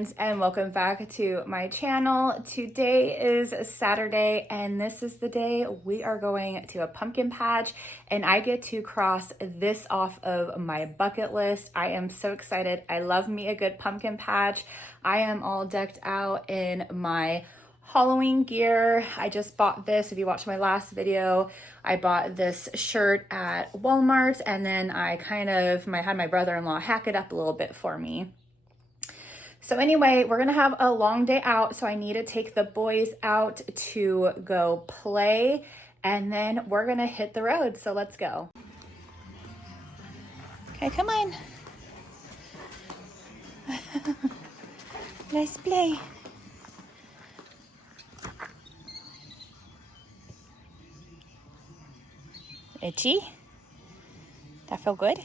friends, and welcome back to my channel. Today is Saturday and this is the day we are going to a pumpkin patch and I get to cross this off of my bucket list. I am so excited. I love me a good pumpkin patch. I am all decked out in my Halloween gear. I just bought this. If you watched my last video, I bought this shirt at Walmart and then I had my brother-in-law hack it up a little bit for me. So anyway, we're gonna have a long day out, so I need to take the boys out to go play and then we're gonna hit the road, so let's go. Okay, come on. Let's play. Itchy? That feel good?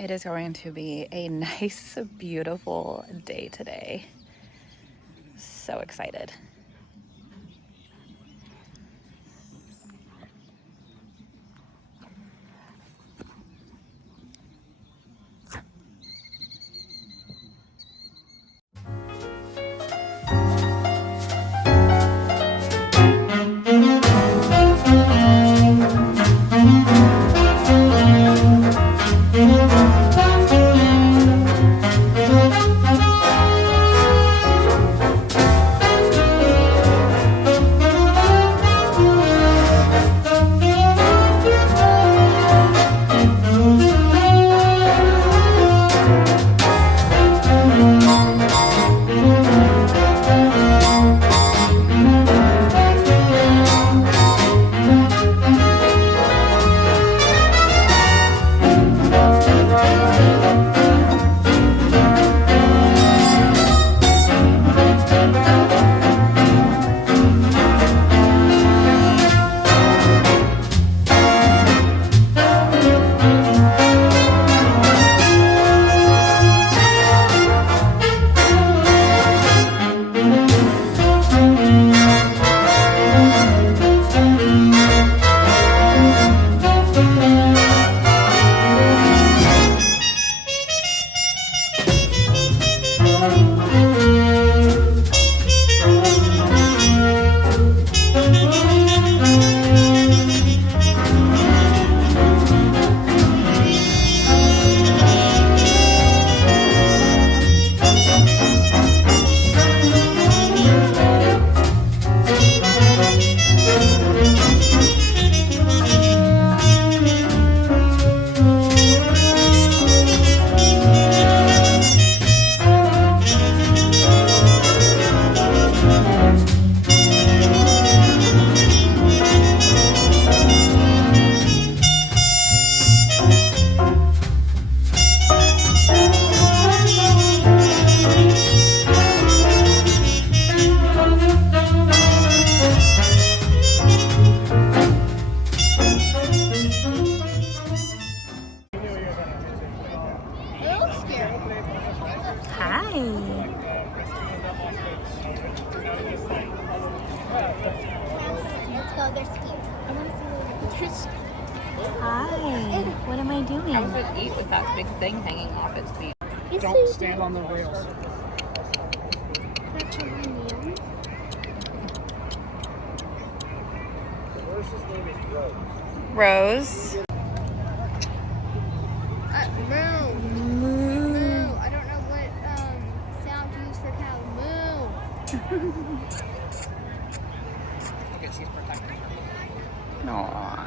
It is going to be a nice, beautiful day today. So excited. Hi, what am I doing? How does it eat with that big thing hanging off its beak? Don't stand on the rails. The horse's name is Rose. Rose. Moo. Moo. I don't know what sound to use for cow. Moo. Okay, she's protecting her. Aww.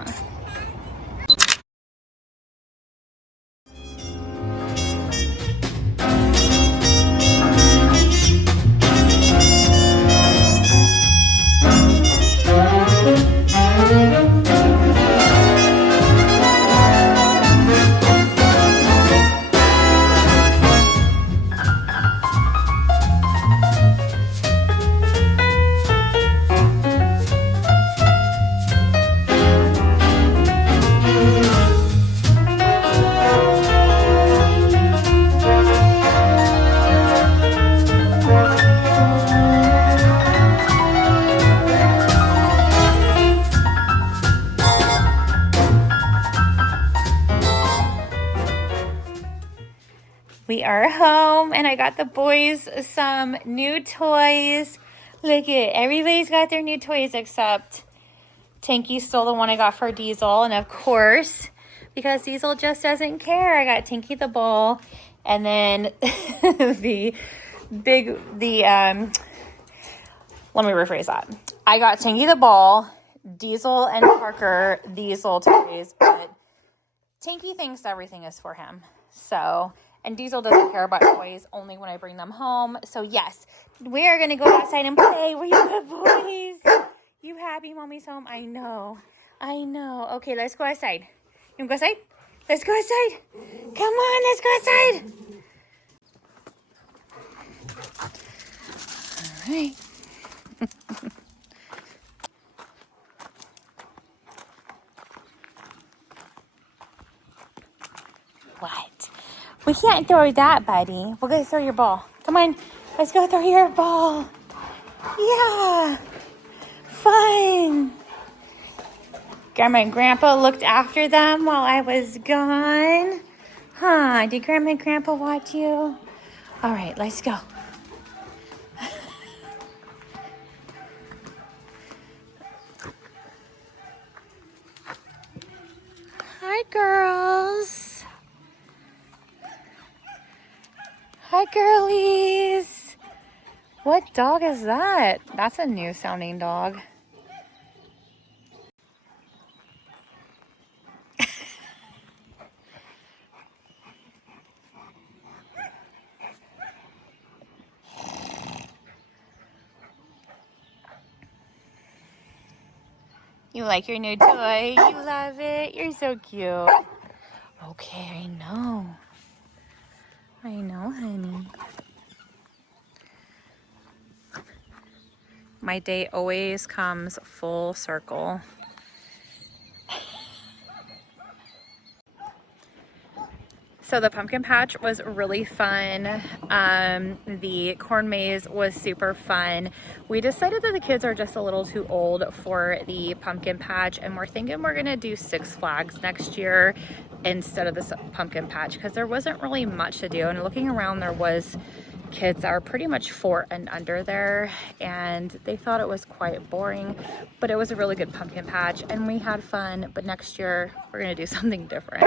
are home and I got the boys some new toys. Look at everybody's got their new toys except Tinky stole the one I got for Diesel. And of course, because Diesel just doesn't care, I got Tinky the ball. And then let me rephrase that. I got Tinky the ball, Diesel and Parker these little toys, but Tinky thinks everything is for him. So, and Diesel doesn't care about toys, only when I bring them home. So yes, we are going to go outside and play. We're you good boys. You happy mommy's home? I know. Okay, let's go outside. You want to go outside? Let's go outside. Come on, let's go outside. All right. What? We can't throw that, buddy. We're going to throw your ball. Come on. Let's go throw your ball. Yeah. Fun. Grandma and Grandpa looked after them while I was gone. Huh? Did Grandma and Grandpa watch you? All right, let's go. Hi, girls. Hi, girlies. What dog is that? That's a new sounding dog. You like your new toy? You love it? You're so cute. Okay, I know. I know, honey. My day always comes full circle. So the pumpkin patch was really fun. The corn maze was super fun. We decided that the kids are just a little too old for the pumpkin patch, and we're thinking we're gonna do Six Flags next year instead of this pumpkin patch because there wasn't really much to do. And looking around, there was kids that are pretty much 4 and under there, and they thought it was quite boring, but it was a really good pumpkin patch and we had fun. But next year we're gonna do something different.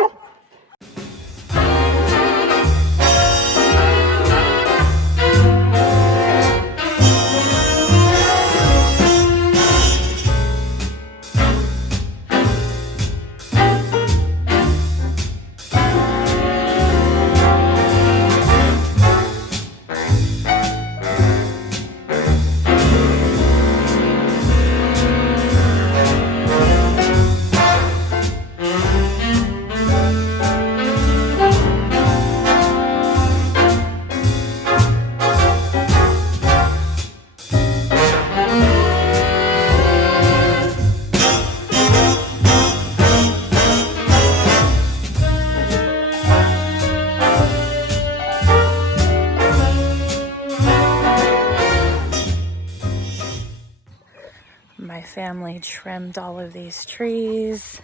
My family trimmed all of these trees.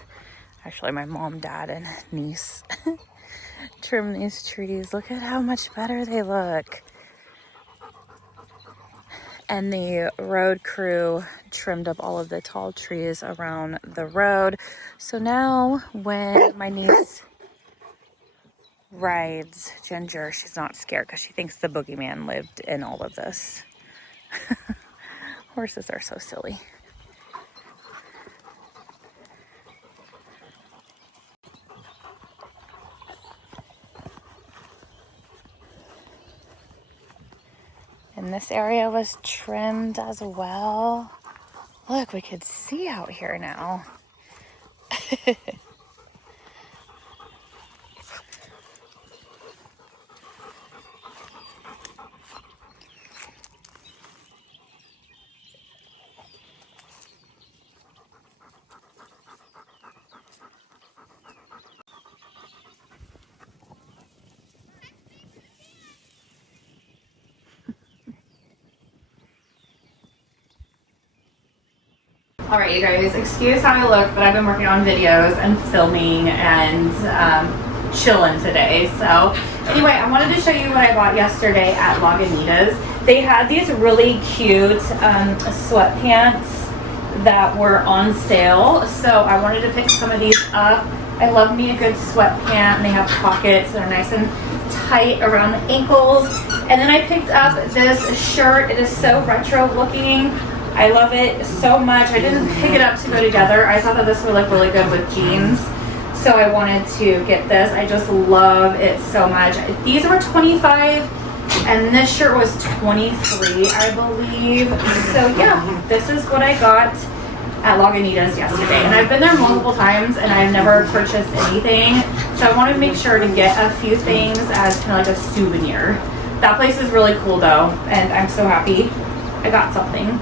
Actually, my mom, dad, and niece trimmed these trees. Look at how much better they look. And the road crew trimmed up all of the tall trees around the road. So now when my niece rides Ginger, she's not scared because she thinks the boogeyman lived in all of this. Horses are so silly. And this area was trimmed as well. Look, we could see out here now. All right, you guys, excuse how I look, but I've been working on videos and filming and chilling today. So anyway, I wanted to show you what I bought yesterday at Lagunitas. They had these really cute sweatpants that were on sale, so I wanted to pick some of these up. I love me a good sweatpant, and they have pockets that are nice and tight around the ankles. And then I picked up this shirt. It is so retro looking. I love it so much. I didn't pick it up to go together. I thought that this would look really good with jeans, so I wanted to get this. I just love it so much. These were $25 and this shirt was $23, I believe. So yeah, this is what I got at Lagunitas yesterday, and I've been there multiple times and I've never purchased anything, so I wanted to make sure to get a few things as kind of like a souvenir. That place is really cool though, and I'm so happy I got something.